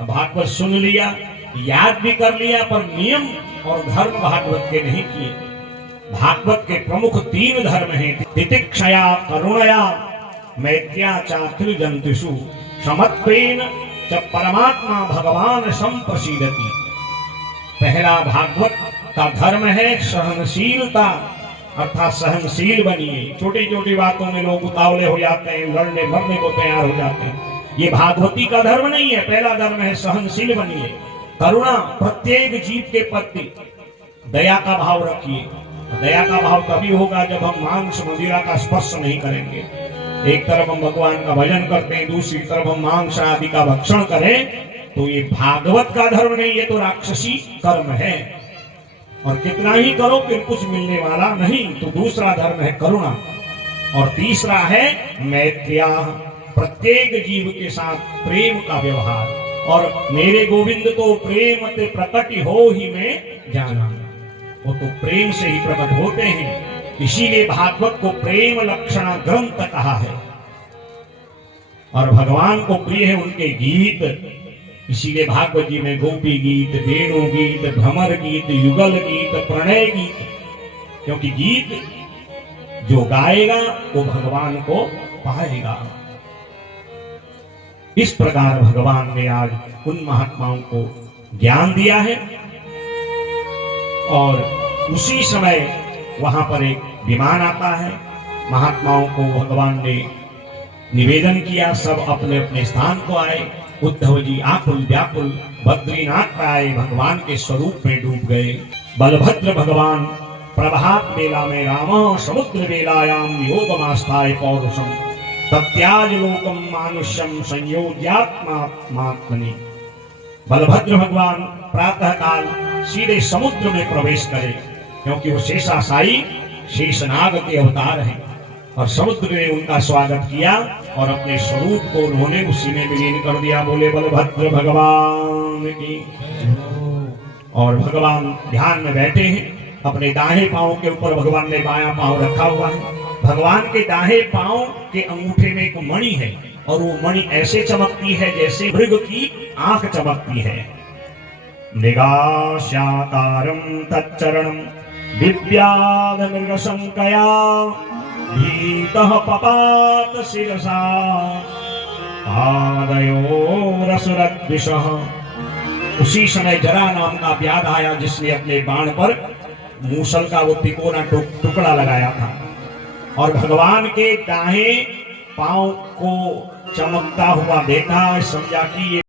भागवत सुन लिया, याद भी कर लिया, पर नियम और धर्म भागवत के नहीं किए। भागवत के प्रमुख 3 धर्म हैं: तितिक्षया, करुणया, मैत्र्या चाखिल जंतुषु समत्वेन च परमात्मा भगवान संप्रसीदति। पहला भागवत का धर्म है सहनशीलता, अर्थात सहनशील बनिए। छोटी छोटी बातों में लोग उतावले हो जाते हैं, लड़ने मरने को तैयार हो जाते हैं। ये भागवती का धर्म नहीं है। पहला धर्म है सहनशील बनिए। करुणा, प्रत्येक जीव के प्रति दया का भाव रखिए। दया का भाव तभी होगा जब हम मांस मदिरा का स्पर्श नहीं करेंगे। एक तरफ हम भगवान का भजन करते हैं, दूसरी तरफ हम मांस आदि का भक्षण करें, तो ये भागवत का धर्म नहीं, ये तो राक्षसी कर्म है। और कितना ही करो फिर कुछ मिलने वाला नहीं। तो दूसरा धर्म है करुणा, और तीसरा है मैत्र्या, प्रत्येक जीव के साथ प्रेम का व्यवहार। और मेरे गोविंद तो प्रेम ते प्रकट हो ही में जाना, वो तो प्रेम से ही प्रकट होते हैं। इसीलिए भागवत को प्रेम लक्षणा ग्रंथ कहा है। और भगवान को प्रिय है उनके गीत। इसीलिए भागवत जी में गोपी गीत, वेणु गीत, भ्रमर गीत, युगल गीत, प्रणय गीत। क्योंकि गीत जो गाएगा वो भगवान को पाएगा। इस प्रकार भगवान ने आज उन महात्माओं को ज्ञान दिया है। और उसी समय वहां पर एक विमान आता है। महात्माओं को भगवान ने निवेदन किया, सब अपने अपने स्थान को आए। उद्धव जी आकुल व्याकुल बद्रीनाथ पर आए, भगवान के स्वरूप में डूब गए। बलभद्र भगवान प्रभात बेला में राम समुद्र बेलायाम योगमास्थाय पौरुषम तत्याज लोकम मानुष्यम संयोज्यात्मात्मनि। बलभद्र भगवान प्रातः काल सीधे समुद्र में प्रवेश करे, क्योंकि वो शेषाशायी शेषनाग के अवतार हैं। और समुद्र ने उनका स्वागत किया और अपने स्वरूप को उन्होंने उसी में विलीन कर दिया। बोले बलभद्र भगवान की। और भगवान ध्यान में बैठे हैं। अपने दाहिने पांव के ऊपर भगवान ने बायां पांव रखा हुआ है। भगवान के दाहिने पांव के अंगूठे में एक मणि है, और वो मणि ऐसे चमकती है जैसे मृग की आंख चमकती है। मृगाशाकारं तच्चरणं दिव्याद मृगशंकया भीतः पपात शिरसा पादयोरसुरद्विषः। उसी समय जरा नाम का व्याध आया, जिसने अपने बाण पर मूसल का वो तिकोना टुकड़ा लगाया था। और भगवान के दाहिने पांव को चमकता हुआ देखा, समझा कि ये